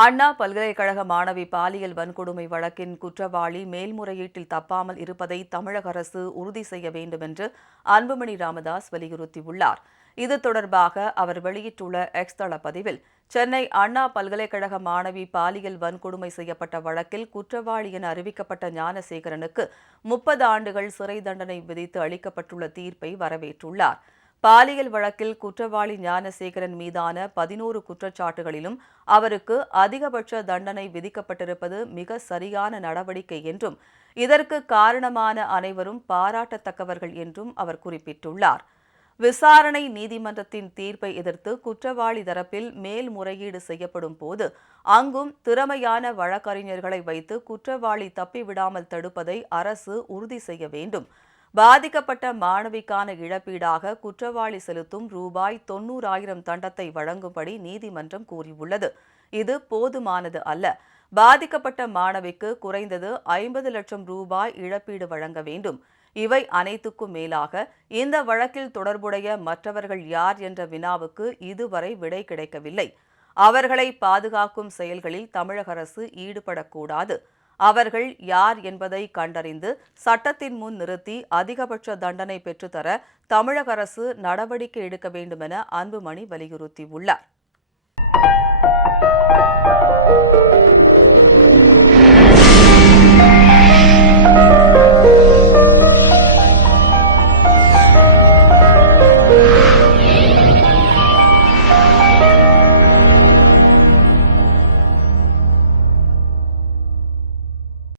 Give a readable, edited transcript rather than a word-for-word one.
அண்ணா பல்கலைக்கழக மாணவி பாலியல் வன்கொடுமை வழக்கின் குற்றவாளி மேல்முறையீட்டில் தப்பாமல் இருப்பதை தமிழக அரசு உறுதி செய்ய வேண்டும் என்று அன்புமணி ராமதாஸ் வலியுறுத்தியுள்ளார். இது தொடர்பாக அவர் வெளியிட்டுள்ள எக்ஸ் தள பதிவில், சென்னை அண்ணா பல்கலைக்கழக மாணவி பாலியல் வன்கொடுமை செய்யப்பட்ட வழக்கில் குற்றவாளி என அறிவிக்கப்பட்ட ஞானசேகரனுக்கு 30 ஆண்டுகள் சிறை தண்டனை விதித்து அளிக்கப்பட்டுள்ள தீர்ப்பை வரவேற்றுள்ளார். பாலியல் வழக்கில் குற்றவாளி ஞானசேகரன் மீதான 11 குற்றச்சாட்டுகளிலும் அவருக்கு அதிகபட்ச தண்டனை விதிக்கப்பட்டிருப்பது மிக சரியான நடவடிக்கை என்றும், இதற்கு காரணமான அனைவரும் பாராட்டத்தக்கவர்கள் என்றும் அவர் குறிப்பிட்டுள்ளார். விசாரணை நீதிமன்றத்தின் தீர்ப்பை எதிர்த்து குற்றவாளி தரப்பில் மேல்முறையீடு செய்யப்படும் போது அங்கும் திறமையான வழக்கறிஞர்களை வைத்து குற்றவாளி தப்பிவிடாமல் தடுப்பதை அரசு உறுதி செய்ய வேண்டும். பாதிக்கப்பட்ட மாணவிக்கான இழப்பீடாக குற்றவாளி செலுத்தும் ரூபாய் 90,000 தண்டத்தை வழங்கும்படி நீதிமன்றம் கூறியுள்ளது. இது போதுமானது அல்ல. பாதிக்கப்பட்ட மாணவிக்கு குறைந்தது 50 லட்சம் ரூபாய் இழப்பீடு வழங்க வேண்டும். இவை அனைத்துக்கும் மேலாக இந்த வழக்கில் தொடர்புடைய மற்றவர்கள் யார் என்ற வினாவுக்கு இதுவரை விடை கிடைக்கவில்லை. அவர்களை பாதுகாக்கும் செயல்களில் தமிழக அரசு ஈடுபடக்கூடாது. அவர்கள் யார் என்பதை கண்டறிந்து சட்டத்தின் முன் நிறுத்தி அதிகபட்ச தண்டனை பெற்றுத்தர தமிழக அரசு நடவடிக்கை எடுக்க வேண்டும் என அன்புமணி வலியுறுத்தியுள்ளார்.